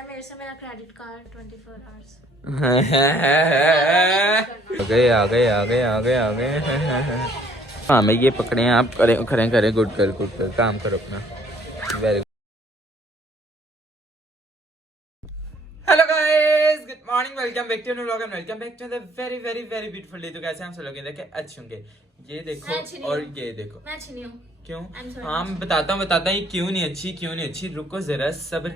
लिया मेरे से मेरा क्रेडिट कार्ड 24 आवर्स। आ गए। हाँ मैं ये पकड़े हैं आप, करें गुड कर काम करो अपना। Very hello guys, good morning, welcome back to new vlog and welcome back to the very very very beautiful day. तो कैसे हम सब लोग देखे अच्छे होंगे। ये देखो और ये देखो, मैं अच्छी नहीं हूँ। क्यों? हाँ मैं बताता हूँ ये क्यों नहीं अच्छी। रुको जरा, सब्र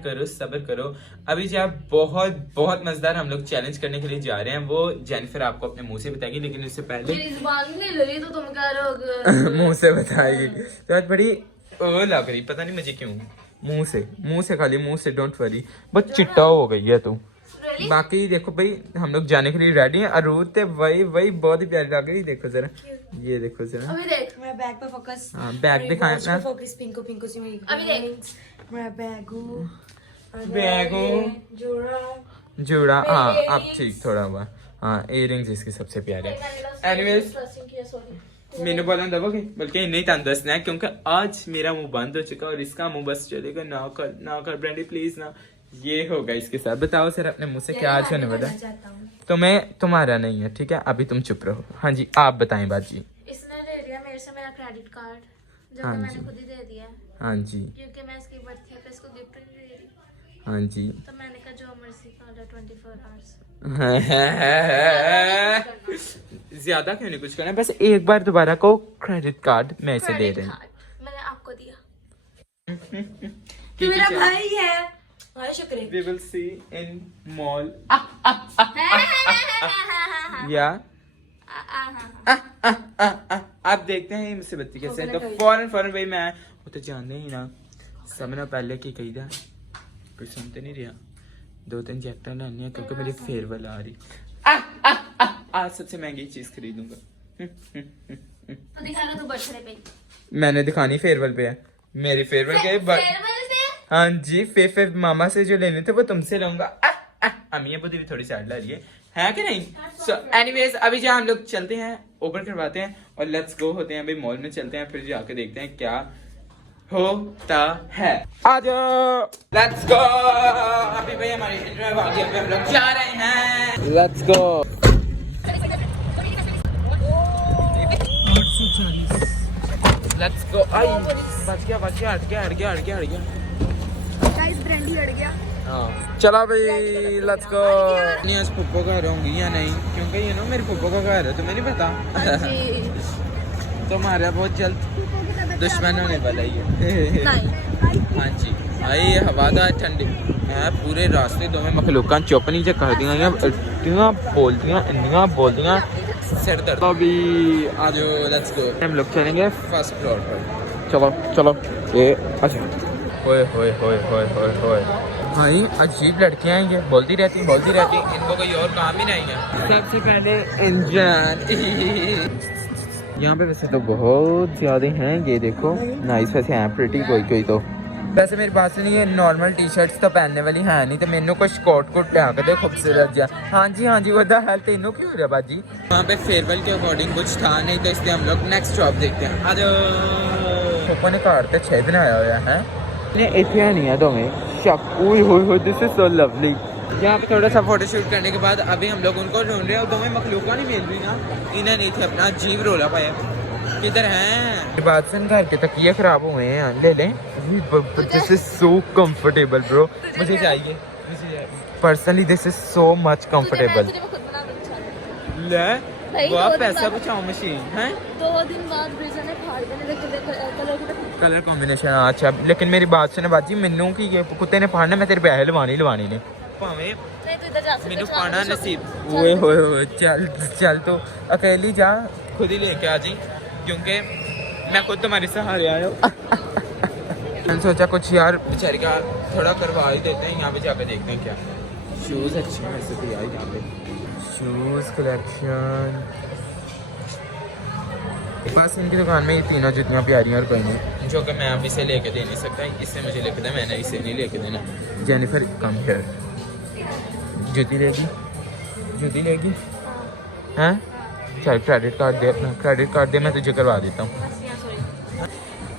करो। अभी जो आप बहुत मजेदार हम लोग चैलेंज करने के लिए जा रहे हैं, वो जेनिफर आपको अपने मुंह से बताएगी, लेकिन उससे पहले मेरी जुबान नहीं लगी तो तुम कह रहे हो मुंह से बताएगी। तो आज बड़ी लग रही, पता नहीं मुझे क्यों। मुंह से खाली मुंह से, डोंट वरी। बहुत चिट्टा हो गई है तू। बाकी देखो भाई, हम लोग जाने के लिए रेडी हैं। अरूद वही बहुत ही प्यारी लग रही। देखो जरा, ये देखो जरा। अभी देख मेरा बैग पे फोकस। हाँ बैग दिखाएं अपना। फोकस पिंको सी मेरी। अभी देख मेरा बैग जुड़ा। हाँ अब ठीक थोड़ा हुआ। हाँ इयरिंग्स इसकी सबसे प्यारे। एनीवेज मैंने बोला दबोगे, बल्कि नहीं तंदुरुस्त है क्योंकि आज मेरा मुंह बंद हो चुका और इसका मुंह बस चलेगा। ना कर ब्रांडी प्लीज ना। ये होगा इसके साथ। बताओ सर अपने मुंह से क्या आज होने वाला। तुम्हें तुम्हारा नहीं है, ठीक है, अभी तुम चुप रहो। हाँ जी आप बताएं बाजी। इसने ले लिया मेरे से मेरा क्रेडिट कार्ड, जो हाँ मैंने जी। खुद ही दे दिया। हाँ जी क्योंकि मैं इसकी बर्थडे पे इसको गिफ्ट नहीं दे रही, हाँ जी। तो मैंने कहा जो मर्जी कर लो 24 आवर्स। ज्यादा क्यों नहीं कुछ करना, बस एक बार दोबारा को क्रेडिट कार्ड मैं इसे दे रही हूँ। मैंने आपको दिया। तू मेरा भाई है। शुक्र है। We will see in mall. या आप देखते हैं मुझसे बत्ती कैसे है। तो फौरन भाई मैं वो तो जानते ही ना। सबने पहले की कही था, कोई सुनते नहीं रहा। 2-3 जैकेट लानी है क्योंकि मेरी फेयरवेल आ रही। आज सबसे महंगी चीज खरीदूंगा। तो दिखाना तू बर्थडे पे। मैंने दिखानी फेयरवेल पे है। मेरी फेयरवेल के हाँ जी, फे मामा से जो लेने थे वो तुमसे लूंगा। अम्मी बुद्धि भी थोड़ी साइड ला रही है कि नहीं। सो एनीवेज अभी जहाँ हम लोग चलते हैं, ओवर करवाते हैं और लेट्स गो होते हैं भाई। मॉल में चलते हैं, फिर जाके देखते हैं क्या होता है। आ जाओ, लेट्स गो। अभी भाई हमारी इंटरव्यू आ गई, हम लोग जा रहे हैं। Let's go. 840 let's go. आई बच गया, हट गया। गाइस ब्रांडी हट गया। हाँ चला भाई, लेट्स गो। नहीं आज पुप्पो का घर होंगी या नहीं, क्योंकि ये ना मेरे पुप्पो का घर है, तुम्हें नहीं पता। तुम्हारा बहुत जल्द दुश्मन होने वाला ही है। हाँ जी भाई, हवादार ठंडी है। पूरे रास्ते दो में मखलूका चुप नहीं कर दिया, बोलदियाँ सिर दर्द। तो अभी आ जाओ, लेट्स गो। हम लोग चलेंगे फर्स्ट फ्लोर पर। चलो ये अच्छा। होए भाई अजीब लड़कियां हैं ये, बोलती रहती इनको कोई और काम ही नहीं है। सबसे पहले इंजन। यहाँ पे वैसे तो बहुत ज्यादा हैं, ये देखो नाइस वैसे हैं प्रिटी कोई तो। वैसे मेरी बात सुनिए, ये नॉर्मल टी शर्ट्स तो पहनने वाली है नहीं, तो मैंने कुछ कोट लिया के दे खूबसूरत जा। हाँ जी वो द हेल्थ इनो क्यों हो रहा बाजी। वहाँ पे फेयरवेल के अकॉर्डिंग कुछ था नहीं, तो इसलिए हम लोग नेक्स्ट शॉप देखते हैं। आज पापा ने कार तो 6 दिन आया हुआ है। इतना नहीं है तुम्हें शक। हो दिस इज सो लवली। यहाँ पे थोड़ा सा फोटो शूट करने के बाद अभी हम लोग उनको ढूंढ रहे हैं और तुम्हें मखलूका नहीं मिल रही ना। इन्हें नहीं थे अपना अजीब रोला पाया। किधर हैं? बात सुन, घर के तकिए खराब हुए हैं, ले लें। This is so comfortable bro, मुझे चाहिए personally. This is so much comfortable. ले वाह, पैसा बचाओ मशीन है। 2 दिन बाद ब्रिजर ने फाड़ देने कलर कॉम्बिनेशन अच्छा। लेकिन मेरी बात सुने बाजी, मैनू की ये कुत्ते ने फाड़ना, मैं तेरे पैसे लवानी ने भावें मैनू पाना नसीब। ओए चल तो अकेली जा, खुद ही लेके आ जी, क्योंकि मैं खुद तुम्हारे सहारे आया हूँ। मैंने सोचा कुछ यार बेचारी का थोड़ा करवा ही देते हैं। यहाँ पे जाकर देखते हैं क्या शूज़ अच्छे हैं वैसे तो यार। यहाँ पे शूज़ कलेक्शन बस इनकी दुकान में ये तीनों जुतियाँ प्यारी हैं और कोई नहीं, जो कि मैं अब इसे लेके दे नहीं सकता। इससे मुझे लेके दे, मैंने इसे नहीं लेके देना। Jennifer come here. जुती लेगी हैं? चल क्रेडिट कार्ड दे, अपना क्रेडिट कार्ड दे, मैं तुझे करवा देता हूँ।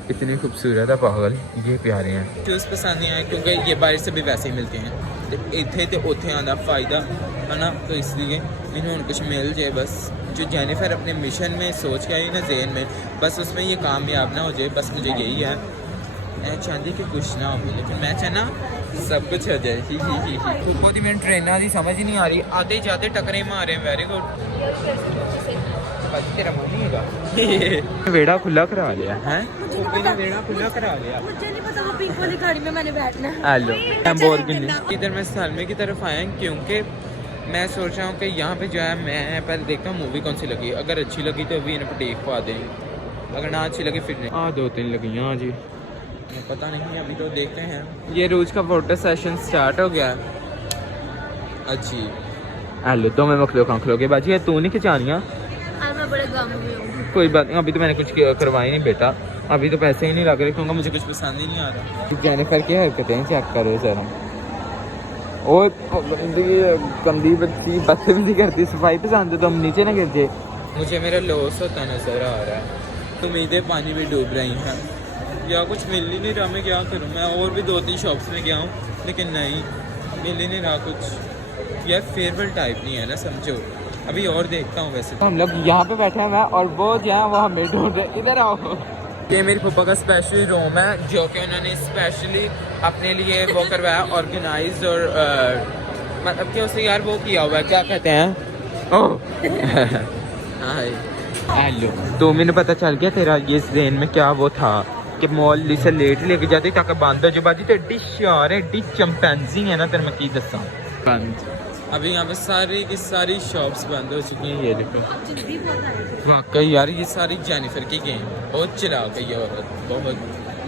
इतनी खूबसूरत है पागल, ये प्यारे हैं। शूज़ पसंद नहीं आए क्योंकि ये बाहर से भी वैसे ही मिलते हैं, तो इतने तो उतने आना फ़ायदा है ना, तो इसलिए इन्होंने कुछ मिल जाए बस। जो जेनिफर अपने मिशन में सोच के आई ना जहन में, बस उसमें ये कामयाब ना हो जाए, बस मुझे यही है। मैं चाहती कि कुछ ना हो, लेकिन मैं चाहना सब कुछ हो जाए। ही बहुत ही मैंने ट्रेन की समझ ही नहीं आ रही, आते जाते टकरे मारे। Very good. तेरा मन नहीं होगा। वेड़ा खुला करा लिया है, वेड़ा खुला करा लिया। मुझे नहीं पता वो पिंक वाली गाड़ी में मैंने बैठना है। हेलो, इधर मैं सलमे की तरफ आया क्योंकि मैं सोच रहा हूँ कि यहाँ पे जो है मैं पहले देखता हूँ मूवी कौन सी लगी, अगर अच्छी लगी तो अभी इन्हें पटेक पा देंगे, अगर ना अच्छी लगी फिर नहीं। हाँ 2-3 लगी हाँ जी, पता नहीं अभी तो देखते हैं। ये रोज का फोटो सेशन स्टार्ट हो गया। अच्छी हेलो, तो मैं मखलो खाखलो के बाजी है, तू नहीं खिंचानिया। मैं बड़े गम में हूँ। कोई बात नहीं, अभी तो मैंने कुछ करवाई नहीं बेटा, अभी तो पैसे ही नहीं लग रहे क्योंकि मुझे कुछ पसंद ही नहीं आ रहा। जेनिफर की हरकतें चेक करो जरा, और गंदी बच्ची बदतमीजी करती, सफाई पसंद है तो हम नीचे ना गिर जाए। मुझे मेरा लॉस होता नजर आ रहा है, उम्मीदें पानी में डूब रही हैं, या कुछ मिल ही नहीं रहा। मैं क्या करूँ, मैं और भी 2-3 शॉप्स में गया हूँ लेकिन नहीं मिल ही नहीं रहा कुछ। यार फेयरवेल टाइप नहीं है ना, समझो। अभी और देखता हूँ। वैसे हम लोग यहाँ पे बैठे हैं और वो जो है वो हमें ढूंढ रहे, इधर आओ। ये मेरी पापा का स्पेशल रूम है जो कि उन्होंने स्पेशली अपने लिए वो करवाया, ऑर्गेनाइज, और मतलब कि उसे यार वो किया हुआ है, क्या कहते हैं, ओह हेलो। तो मैंने पता चल गया तेरा ये ज़हन में क्या वो था कि मॉल से लेट लेके जाते ताकि बंद हो जाए। बाजी तो एड्डी शार है, एड्डी चंपैंजी है ना, तेरे मैं की दसा बंद। अभी यहाँ पे सारी की सारी शॉप्स बंद हो चुकी हैं। ये देखो वाकई यार ये सारी जेनिफर की गेम, बहुत चला गई है औरत, बहुत,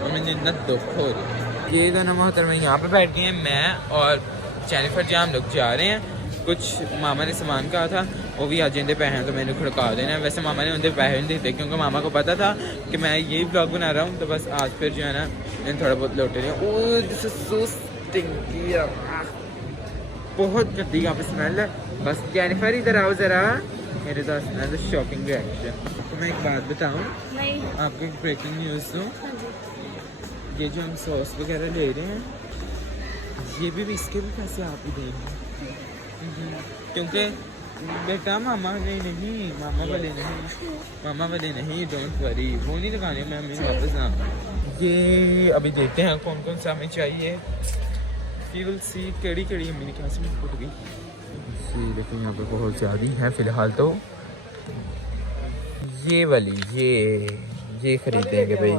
और मुझे इतना दुख हो रहा है। ये दोनों मोहतरमा यहाँ पे बैठ गए हैं, मैं और जेनिफर जहाँ हम लोग जा रहे हैं। कुछ मामा ने सामान कहा था, वो भी आज जिंदे पैसे हैं तो मैंने खड़का देना है। वैसे मामा ने उनके पैसे नहीं देते क्योंकि मामा को पता था कि मैं यही ब्लॉग बना रहा हूँ, तो बस आज फिर जो है ना इन थोड़ा बहुत लौटे रहे। Oh this is so stinky, बहुत गंदी यहाँ पे स्मेल है। बस जेनिफर इधर आओ ज़रा, मेरे साथ स्मेल शॉकिंग रिएक्शन। तो मैं एक बात बताऊँ आपको, एक ब्रेकिंग न्यूज़ दूँ। ये जो हम सॉस वगैरह ले रहे हैं, ये भी इसके भी पैसे आप ही देंगे क्योंकि बेटा मामा नहीं, मामा वाले नहीं, डोंट वरी, वो नहीं लगाने में हमें वापस ना। ये अभी देखते हैं कौन कौन सा हमें चाहिए, वी विल सी। केड़ी मेरी क्लास में फुट गई। देखो यहाँ पे बहुत ज़्यादा है फ़िलहाल तो। ये वाली ये खरीदेंगे भाई,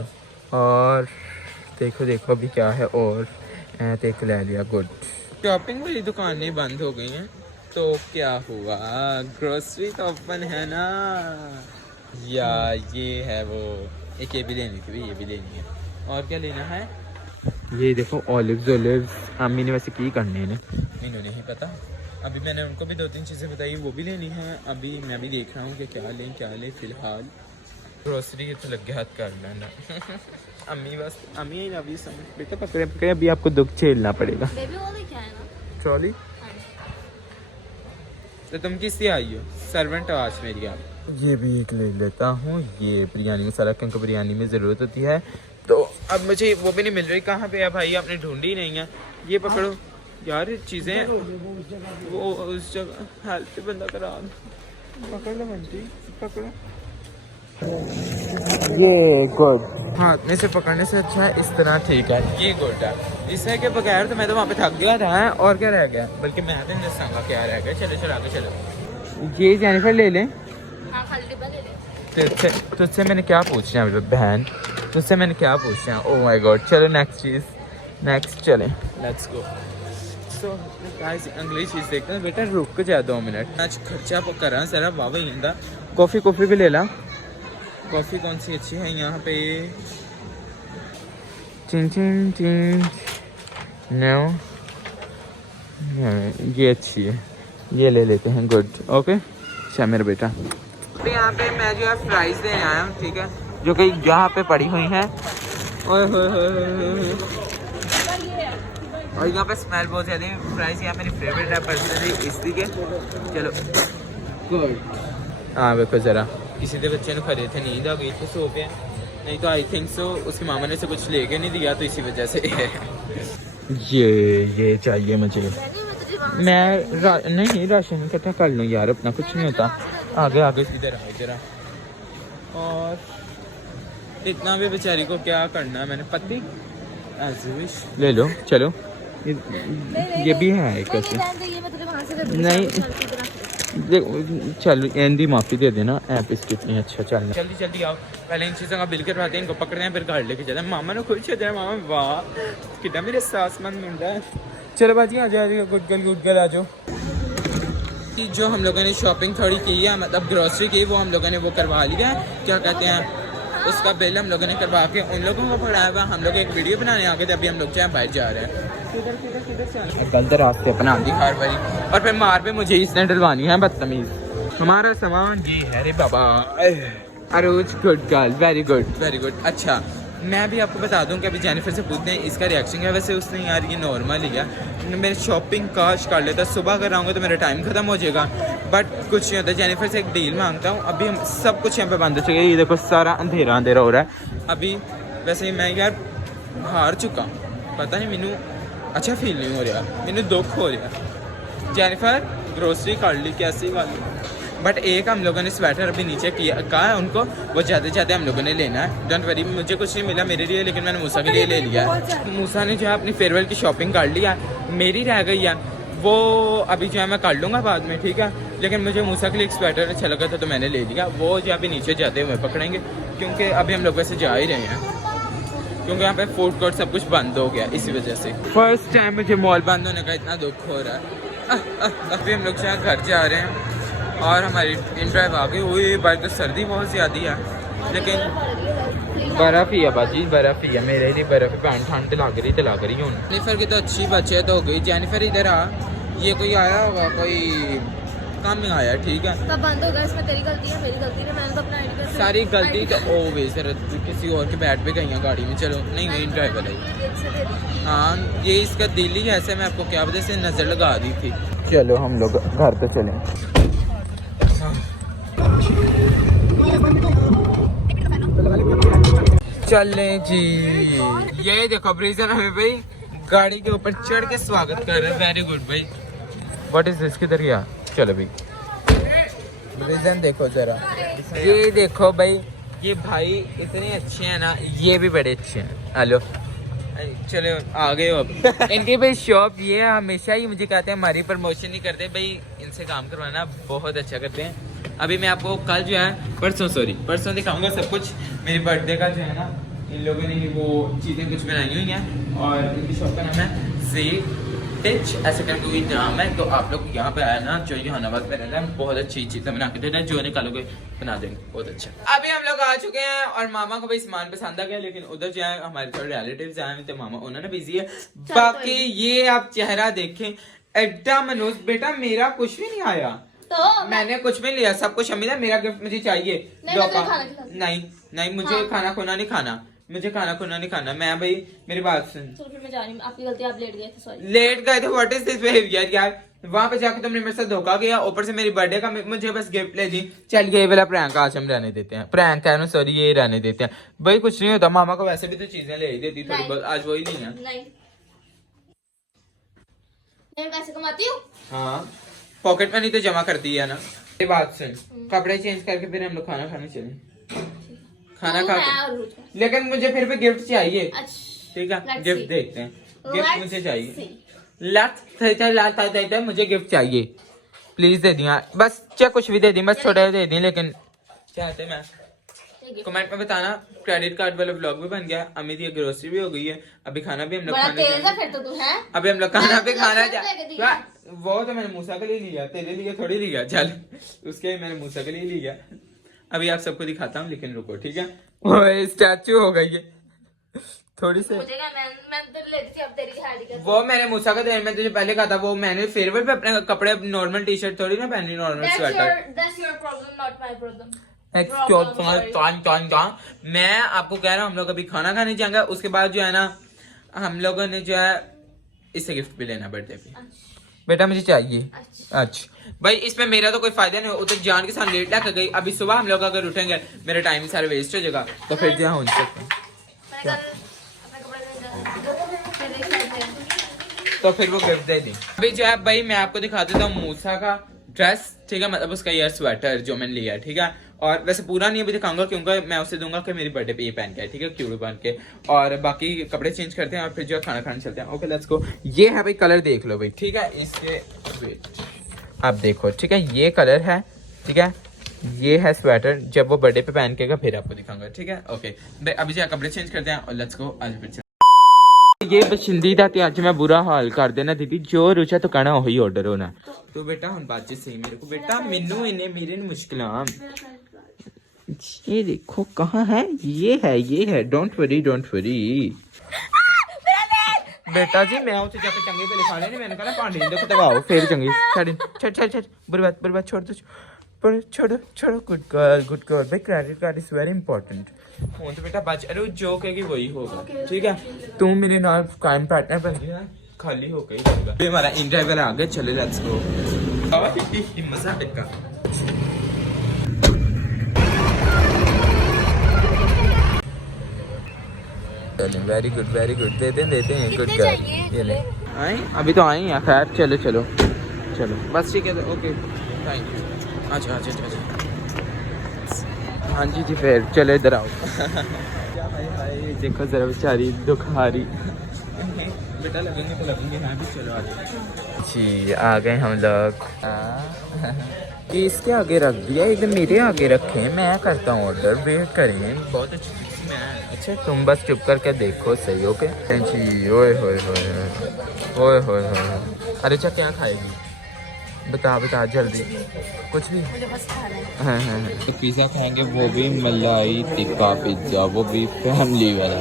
और देखो अभी क्या है, और देख ले लिया। गुड। शॉपिंग वाली दुकानें बंद हो गई हैं तो क्या हुआ, ग्रोसरी तो ओपन है ना। या ये है वो, एक ये भी लेनी थी, ये भी लेनी है। और क्या लेना है, ये देखो ऑलिव्स। अम्मी ने वैसे की करने हैं, मैंने नहीं पता। अभी मैंने उनको भी 2-3 चीज़ें बताई, वो भी लेनी है। अभी मैं भी देख रहा हूँ कि क्या लें। फ़िलहाल ग्रोसरी के तो लगे हाथ कर लेना। अम्मी अभी समझ बेटा पकड़े, अभी आपको दुख झेलना पड़ेगा। ट्रॉली तो तुम किससे आई हो, सर्वेंट आज मेरी आप। ये भी एक ले लेता हूँ, ये बिरयानी मसाला क्योंकि बिरयानी में ज़रूरत होती है। तो अब मुझे वो भी नहीं मिल रही, कहाँ पे है भाई, आपने ढूंढी नहीं है। ये पकड़ो यार चीज़ें, वो उस जगह हेल्थ पे बंदा करा, पकड़ लो बंटी, पकड़ो। ये गुड, हाथ में से पकड़ने से अच्छा है इस तरह, ठीक है ये गुड है। इससे के बगैर तो मैं तो वहाँ पे थक गया था, और क्या रह गया, बल्कि मैं तो नहीं दसांगा क्या रह गया। चलो आगे चलो। ये जेनिफर ले लें, तुझसे मैंने क्या पूछना है बहन, तुझसे मैंने क्या पूछना है। ओह माय गॉड, चलो नेक्स्ट चलें, लेट्स गो। सो गाइस अगली चीज़ देखते हैं। बेटा रुक जा 2 मिनट, आज खर्चा करा ज़रा वाह इंदा। कॉफ़ी भी ले ला। कॉफ़ी कौन सी अच्छी है यहाँ पे, चिन नो, ये अच्छी है, ये ले लेते हैं। Good, okay. अच्छा मेरा बेटा, तो यहाँ पे मैं जो है फ्राइज देने आया हूँ, ठीक है, जो कि यहाँ पे पड़ी हुई हैं। और यहाँ पे स्मेल बहुत ज़्यादा है। फ्राइज यहाँ मेरी फेवरेट है पर्सनली, इसलिए चलो गुड। हाँ देखो ज़रा, किसी के बच्चे ने खड़े थे, नींद आ गई तो सो गए, नहीं तो आई थिंक सो उसकी मामा ने से कुछ लेके नहीं दिया तो इसी वजह से ये चाहिए मुझे। नहीं राशन इकट्ठा कर लूँ यार, अपना कुछ नहीं होता। आगे आगे सीधे रहो जरा। और इतना भी बेचारी को क्या करना है, मैंने पति ले लो। चलो ये भी है एक ऐसे नहीं चलो एंडी माफ़ी दे देना ऐप इसकी इतनी अच्छा चलना। जल्दी जल्दी आओ, पहले इन चीज़ों का बिल करवाते हैं, इनको पकड़ते हैं, फिर घर लेके जाते हैं। मामा ने खुश होते हैं, मामा वाह कितना मेरे सासमंद मिल रहा है। चलो बाजी आ जाओ, गुड गर्ल आ जाओ। जो हम लोगों ने शॉपिंग थोड़ी की है, मतलब ग्रोसरी की, वो हम लोगों ने वो करवा लिया है, क्या कहते हैं उसका बिल हम लोगों ने करवा के उन लोगों को पढ़ाया हुआ। हम लोग एक वीडियो बनाने आ गए थे, अभी हम लोग जहाँ बाहर जा रहे हैं गलत रास्ते अपना दिखार वाली, और फिर मार पे मुझे इसने डलवानी है बदतमीज। हमारा सामान ये है रे बाबा। अरोज good girl, very good very good. अच्छा मैं भी आपको बता दूं कि अभी जेनिफर से पूछते हैं इसका रिएक्शन है। वैसे उसने यार ये नॉर्मल ही है, मैं शॉपिंग काश कर लेता, सुबह अगर आऊँगा तो मेरा टाइम ख़त्म हो जाएगा, बट कुछ नहीं होता। जेनिफर से एक डील मांगता हूँ। अभी हम सब कुछ यहाँ पे बंद हो चुका है, ये देखो सारा अंधेरा अंधेरा हो रहा है अभी। वैसे मैं यार हार चुका, पता नहीं मैनू अच्छा फील नहीं हो रहा, मैनू दुख हो रहा। जेनिफर ग्रोसरी कर ली, कैसी कर ली, बट एक हम लोगों ने स्वेटर अभी नीचे किया कहा है उनको, वो ज़्यादा ज़्यादा हम लोगों ने लेना है। डोंट वरी, मुझे कुछ नहीं मिला मेरे लिए, लेकिन मैंने मूसा के लिए ले लिया है। मूसा ने जो है अपनी फेयरवेल की शॉपिंग कर लिया, मेरी रह गई है, वो अभी जो है मैं कर लूँगा बाद में, ठीक है। लेकिन मुझे मूसा के लिए एक स्वेटर अच्छा लगा था तो मैंने ले लिया। वो जो अभी नीचे जाते हुए पकड़ेंगे, क्योंकि अभी हम लोग वैसे जा ही रहे हैं, क्योंकि यहाँ पे फूड कोर्ट सब कुछ बंद हो गया इसी वजह से। फर्स्ट टाइम मुझे मॉल बंद होने का इतना दुख हो रहा है। अभी हम लोग जो है घर जा रहे हैं और हमारी इन ड्राइव आ गई हुई। बाइक तो सर्दी बहुत ज़्यादा है, लेकिन बर्फ़ ही है बाजी, बर्फ़ ही है मेरे लिए, बर्फ़ पैंट ठंड लग रही हूँ। जेनिफर की तो अच्छी बचत हो गई। जेनिफर इधर आ, ये कोई आया होगा, कोई काम में आया, ठीक है। तब बंद होगा, इसमें तेरी गलती है, मेरी गलती है, मैंने तो अपना आईडी कार्ड सारी गलती तो ओ वे सर किसी और के बैठ पे गई हैं गाड़ी में। चलो नहीं ड्राइवर है, हाँ ये इसका दिल ही ऐसे, मैं आपको क्या वजह से नज़र लगा दी थी। चलो हम लोग घर पे चलें। चले जी, ये देखो ब्रीजन हमें भाई गाड़ी के ऊपर चढ़ के स्वागत कर रहे हैं। वेरी गुड भाई। व्हाट इज दिस, किधर गया? चलो भाई ब्रीजन देखो जरा, ये देखो भाई, ये भाई इतने अच्छे हैं ना, ये भी बड़े अच्छे हैं। हेलो चलो आ गए हो अब। इनकी भाई शॉप ये है, हमेशा ही मुझे कहते हैं हमारी प्रमोशन नहीं करते भाई, इनसे काम करवाना बहुत अच्छा करते हैं। अभी मैं आपको कल जो है परसों दिखाऊंगा सब कुछ। मेरी बर्थडे का जो है ना, इन लोगों ने वो चीज़ें कुछ बनाई हुई हैं, और इनकी शॉप का नाम है जी टिच, ऐसे करके कोई नाम है। तो आप लोग यहाँ पे आए ना, जो जहानाबाद में रहना है, बहुत अच्छी चीज़ें बना के देना है, जो निकालोगे बना देंगे, बहुत अच्छा। अभी हम लोग आ चुके हैं और मामा को भाई सामान पसंद आ गया, लेकिन उधर जो है हमारे थोड़े रिलेटिव्स आए हैं, तो मामा उन्होंने बिजी है। बाकी ये आप चेहरा देखें, एड्डा मनोज बेटा मेरा कुछ भी नहीं आया, तो मैंने कुछ भी लिया, सब कुछ अम्मी, मेरा गिफ्ट मुझे चाहिए। नहीं मुझे खाना खुना नहीं खाना, मुझे खाना खुना नहीं खाना। मैं भाई मेरी बात सुन, चलो फिर मैं जा रही हूं, आपकी गलती, आप लेट गए थे, सॉरी। लेट गए थे, व्हाट इज दिस बिहेवियर यार। वहां पे जाके तुमने मेरे साथ धोखा किया, ऊपर से मेरी बर्थडे का मुझे बस गिफ्ट ले दी। चल ये वाला प्रैंक आज हम रहने देते हैं, प्रैंक कह रहा हूं, सॉरी ये रहने देते हैं भाई, कुछ नहीं होता। मामा को वैसे भी तो चीजें ले ही देती थोड़ी बहुत, आज वही नहीं है। मैं पैसे कमाती हूँ, हाँ पॉकेट मनी तो जमा करती है ना। ये बात सुन, कपड़े चेंज करके फिर हम लोग खाना खाने चले, खाना खा के, लेकिन मुझे फिर भी गिफ्ट चाहिए, ठीक है। गिफ्ट देखते हैं, गिफ्ट मुझे चाहिए, मुझे गिफ्ट चाहिए, प्लीज दे दिया बस, चाहे कुछ भी दे दी, बस छोटा दे दी, लेकिन चाहते मैं कमेंट में बताना। क्रेडिट कार्ड वाला ब्लॉग भी बन गया, अमित ये ग्रोसरी भी हो गई है, अभी खाना भी हम लोग खाने अभी हम लोग खाना भी खाना जा, वो तो मैंने मूसा के लिए लिया, तेरे लिए थोड़ी लिया, चल उसके मैंने मूसा के लिए लिया। अभी आप सबको दिखाता हूँ, लेकिन रुको ठीक है। वो स्टैचू हो गई है थोड़ी से, मैं तो लेती थी, अब तेरी दिहाड़ी कर। वो मैंने मूसा का देने में तुझे पहले कहा था, वो मैंने फेयरवेल पे अपने कपड़े नॉर्मल टी शर्ट थोड़ी ना पहनी, normal sweater. That's your problem, not my problem. मैं आपको कह रहा हूँ, हम लोग अभी खाना खाने जाएंगे, उसके बाद जो है ना हम लोगों ने जो है इससे गिफ्ट भी लेना बर्थडे पे, बेटा मुझे चाहिए। अच्छा भाई इसमें मेरा तो कोई फायदा नहीं, उधर जान के साथ लेट लग गई। अभी सुबह हम लोग अगर उठेंगे मेरा टाइम सारा वेस्ट हो जाएगा, तो फिर क्या हो सकता है, तो फिर वो गिफ्ट दे दी। अभी जो है भाई मैं आपको दिखा देता हूँ मूसा का ड्रेस, ठीक है, मतलब उसका यार स्वेटर जो मैंने लिया है, ठीक है। और वैसे पूरा नहीं अभी दिखाऊंगा क्योंकि मैं उसे दूंगा कि मेरी बर्थडे पे ये पहन के है, ठीक है, क्यूट बन के। और बाकी कपड़े चेंज करते हैं और फिर जो है खाना खाने चलते हैं। Okay let's go. ये है भाई कलर, देख लो भाई, ठीक है। इसके वेट आप देखो, ठीक है, ये कलर है, ठीक है। ये है स्वेटर, जब वो बर्थडे पे पहन के फिर आपको दिखाऊंगा, ठीक है। ओके अभी जो है कपड़े चेंज करते हैं और लेट्स गो। आज फिर ये पसंदीदा ते आज मैं बुरा हाल कर देना दीदी, जो रुचा तो कहना वही ऑर्डर होना। तो बेटा हम बातचीत सही मेरे को बेटा, मैनू इन्हें मेरे मुश्किल। ये देखो कहाँ है, ये है, डोंट वरी बेटा जी। मैं उसे जाके चंगे पे लिखा लेने, मैंने कहा पांडी देखो दबाओ फिर चंगी छड़ बुरी बात छोड़ दो, पर छोड़ो। गुड गर्ल भाई, credit card is very important. Phone तो बेटा बच, अरे जो कहेगी वही होगा, ठीक है। तुम मेरे नाल कायम पार्टनर बन गया, खाली होकर ही रहेगा। ये हमारा इंटरवल आ गया, चले लेट्स गो। मजा टिक्का वेरी गुड देते हैं गुड गर्ल। ये ले आए, अभी तो आए हैं, खैर चलो बस ठीक है, ओके थैंक यू। अच्छा हाँ जी फिर चलो इधर आओ। हाय देखो जरा बेचारी दुखारी बेटा, लगेंगे हाँ भी, चलो जी आ गए हम लोग। ये इसके आगे रख दिया, एकदम मेरे आगे रखे, मैं करता हूँ ऑर्डर, वेट करिए। बहुत अच्छी अच्छा तुम बस चुप करके देखो सही, ओके जी। ओए होए अरे अच्छा क्या खाएगी बता जल्दी, कुछ भी। मुझे बस खाना है। हाँ। पिज़्ज़ा खाएंगे, वो भी मलाई टिक्का पिज़्ज़ा, वो भी फैमिली वाला।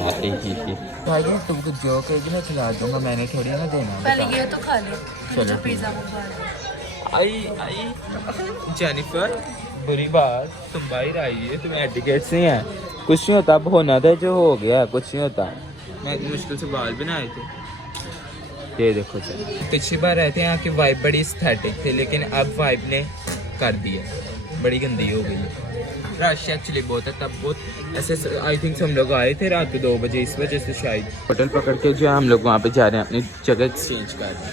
भाई तुमको जो कहेगी मैं खिला दूंगा, मैंने थोड़ी ना देना। पहले ये तो खा ले, चलो पिज़्ज़ा को खा ले। आई जेनिफर, बुरी बात तुम बाहर आई है, तुम्हें एटिकेट से है, कुछ नहीं होता, अब होना था जो हो गया, कुछ नहीं होता। मैं मुश्किल से बाल बनाए थे। ये देखो सर, पिछली बार रहते हैं यहाँ की वाइब बड़ी एस्थेटिक थी, लेकिन अब वाइब ने कर दिया, बड़ी गंदी हो गई। रश एक्चुअली बहुत है, तब बहुत ऐसे आई थिंक हम लोग आए थे रात को 2 बजे, इस वजह से शायद। होटल पकड़ के जो है हम लोग वहाँ पे जा रहे हैं, अपनी जगह एक्सचेंज कर रहे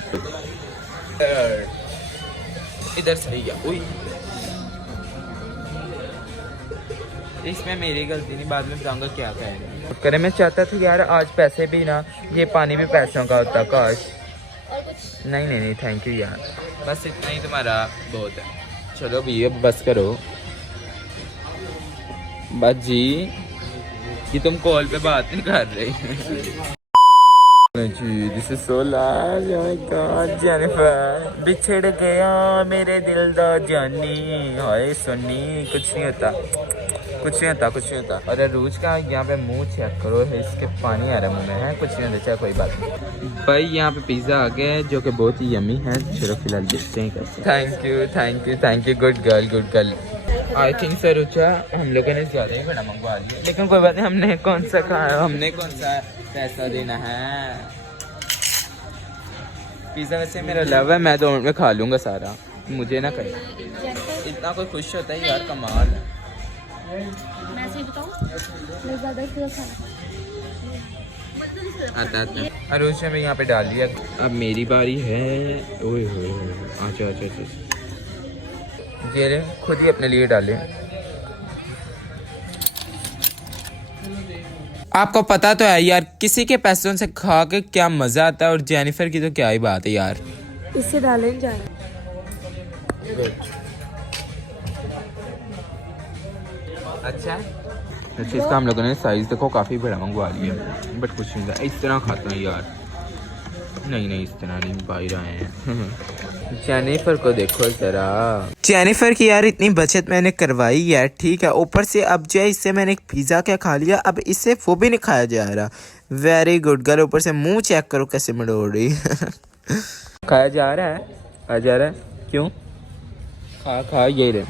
हैं। इधर सही है, उई इसमें मेरी गलती नहीं, बाद में बताऊंगा क्या कहेगा करे। मैं चाहता था यार आज पैसे भी ना, ये पानी भी पैसों का होता, काश। नहीं थैंक यू यार, बस इतना ही तुम्हारा बहुत है। चलो भैया बस करो बस जी, कि तुम कॉल पे बात नहीं कर रही। This is so large, oh my God Jennifer, बिछड़ गया मेरे दिल दा जानी, हाय सुनी, कुछ नहीं होता। और रूज का यहाँ पे मुंह चेक करो, इसके पानी आ रहा है मुंह में, है कुछ नहीं होता, कोई बात नहीं। भाई यहाँ पे पिज़्ज़ा आ गया है जो कि बहुत ही यमी है, चलो फिलहाल देखते हैं कैसे। Thank you good girl. I think sir Rucha हम लोगों ने ज़्यादा ही बड़ा मंगवा लिया, लेकिन कोई बात नहीं, हमने कौन सा खाया, हमने कौन सा पैसा देना है। पिज़्ज़ा वैसे मेरा लव है, मैं 2 मिनट में खा लूँगा सारा, मुझे ना कहीं इतना कोई खुश होता है यार, कमाल है। मैं सही बताऊं, मैं ज़्यादा पिज़्ज़ा आता अरुष ने यहाँ पे डाल दिया, अब मेरी बारी है। ओए होए अच्छा ये खुद ही अपने लिए डाले। आपको पता तो है यार, किसी के पैसों से खा के क्या मजा आता है, और जेनिफर की तो क्या ही बात है यार, इससे डाले नहीं जा रहा। अच्छा इसका हम लोगों ने साइज देखो काफी बड़ा मंगवा लिया, बट कुछ नहीं था, इस तरह खाता हूँ यार, नहीं इस तरह नहीं, बाहर आए हैं। जेनिफर को देखो जरा, जेनिफर की यार इतनी बचत मैंने करवाई यार, ठीक है, ऊपर से अब जो है इससे मैंने एक पिज़्ज़ा क्या खा लिया, अब इससे वो भी नहीं खाया जा रहा। वेरी गुड गर्ल, ऊपर से मुंह चेक करो कैसे मड़ोड़ रही। खाया जा रहा है, क्यों खा ये रहे।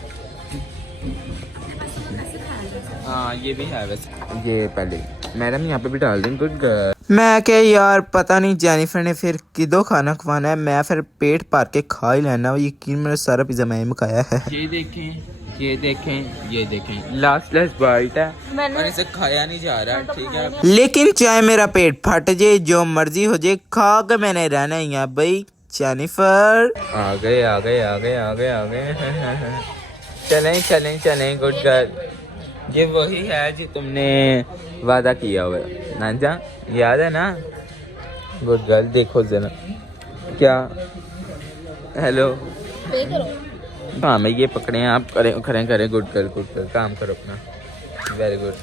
हाँ ये भी है वैसे, ये पहले मैडम यहाँ पे भी डाल दें गुड गर्ल। मैं क्या यार पता नहीं जेनिफर ने फिर किदो खाना खवाना है, मैं फिर पेट पार के खा ही लेना। यकीन मेरा सारा पिज्जा मैं ही मकाया है। ये देखें ये देखें ये देखें, लास्ट बाइट है और इसे खाया नहीं जा रहा, ठीक है। लेकिन चाहे मेरा पेट फट जाए जो मर्जी हो जाए, खा के मैंने रहना ही है भाई। जेनिफर आ गए आ गए आ गए आ गए आ गए चलें चलें चलें गुड गर्ल। ये वही है जो तुमने वादा किया हुआ है नांजा, याद है ना? गुड गर्ल देखो जरा क्या। हेलो हाँ मैं ये पकड़े हैं आप, करें करें करें गुड गर्ल काम करो अपना, वेरी गुड।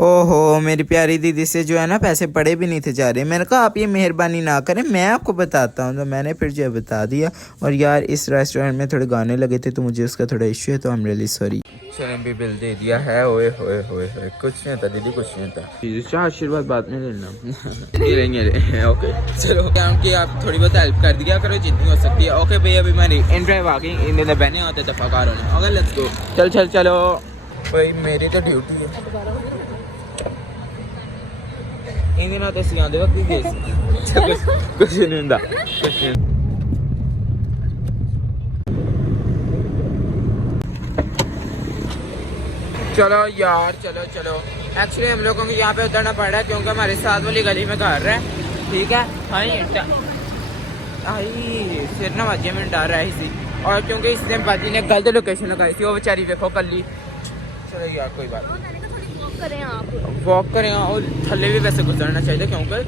ओहो मेरी प्यारी दीदी से जो है ना पैसे पड़े भी नहीं थे जा रहे। मैंने कहा आप ये मेहरबानी ना करें, मैं आपको बताता हूँ। तो मैंने फिर जो है बता दिया। और यार इस रेस्टोरेंट में थोड़े गाने लगे थे तो मुझे उसका थोड़ा इश्यू है, तो आई एम रियली सॉरी। चलें भी बिल दे दिया है। ओए होए होए होए कुछ नहीं होता दीदी, कुछ नहीं होता। चाह आशीर्वाद बाद में लेना ये लेंगे ओके चलो। क्योंकि आप थोड़ी बहुत हेल्प कर दिया करो जितनी हो सकती है। ओके भैया अभी हमारी इन ड्राइव आ गई, इन बहने होते दफाकार होने। ओके लेट्स गो, चल चल चलो भाई मेरी तो ड्यूटी है। इन दिनों तो सियां दे वक्त ही गए कुछ नहीं होता कुछ नहीं। चलो यार चलो चलो। एक्चुअली हम लोगों को यहाँ पे उतरना पड़ रहा है क्योंकि हमारे साथ वाली गली में घर है, ठीक है। आई सिर ना बजे में डर रहा इसी, और क्योंकि इसने बाजी ने गलत लोकेशन लगाई थी, वो बेचारी देखो कल। चलो यार कोई बात नहीं, वॉक करें और थल्ले भी वैसे गुजरना चाहिए क्योंकि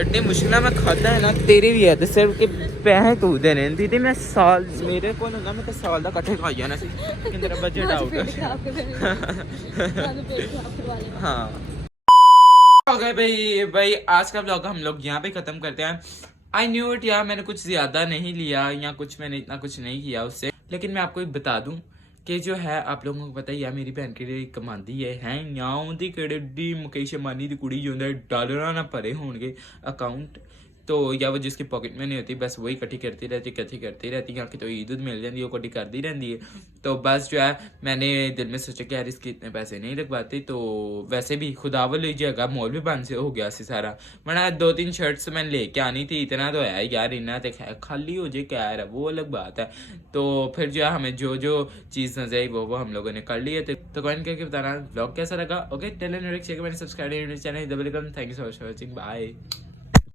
इतनी मुश्किल में खाता है ना। तेरी भी है तो सिर्फ के पैसे तू देने दीदी, मैं साल मेरे को ना मैं तो साल का कट्ठे खाई जाना सी मेरा बजट आउट हाँ हो गए भाई आज का ब्लॉग हम लोग यहाँ पे खत्म करते हैं। आई न्यू इट यार, मैंने कुछ ज्यादा नहीं लिया या कुछ मैंने इतना कुछ नहीं किया उससे, लेकिन मैं आपको एक बता दूं कि जो है आप लोगों को पता ही है मेरी बहन के कमांदी है यहाँ दी केड़ी मुकेश अंबानी की कुड़ी जो डॉलर ना भरे होंगे अकाउंट, तो या वो जिसकी पॉकेट में नहीं होती बस वही इकट्ठी करती रहती यहाँ की तो ईद मिल जाती है, वो इकट्ठी करती रहती है। तो बस जो है मैंने दिल में सोचा कि यार इसके इतने पैसे नहीं लगवाते, तो वैसे भी खुदा वो लीजिएगा मॉल भी बंद से हो गया सी सारा, वरना 2-3 शर्ट्स मैंने लेके आनी थी, इतना तो है यार, इतना तो खाली हो जाए क्या यार वो अलग बात है। तो फिर जो है हमें जो जो चीज़ नजर आई वो हम लोगों ने कर ली है। तो कमेंट करके बताना ब्लॉग कैसा लगा। ओके टेल एंड मैंने subscribe channel, thank you so much for watching, bye.